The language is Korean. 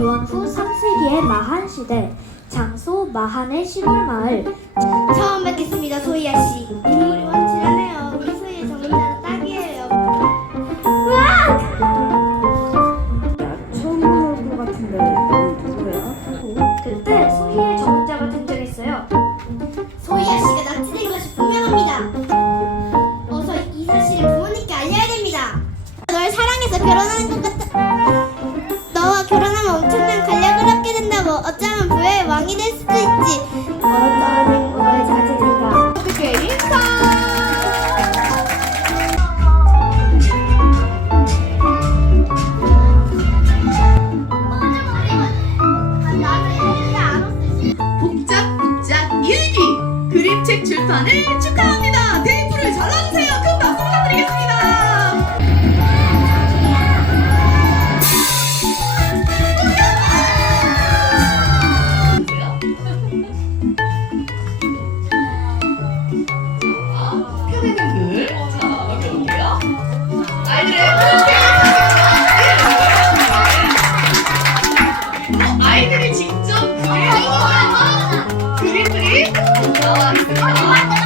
기원 후 3세기의 마한 시대 장소 마한의 시골 마을 처음 뵙겠습니다 소희야 씨. 인물이 완전 있지. 어떤 행복을 찾으리까. 어떻게 인사? 복작복작 일기 그림책 출판을 축하합니다. 테이프를 잘라주세요. 아이들이 직접 그린 그림들이 나와 있습니다.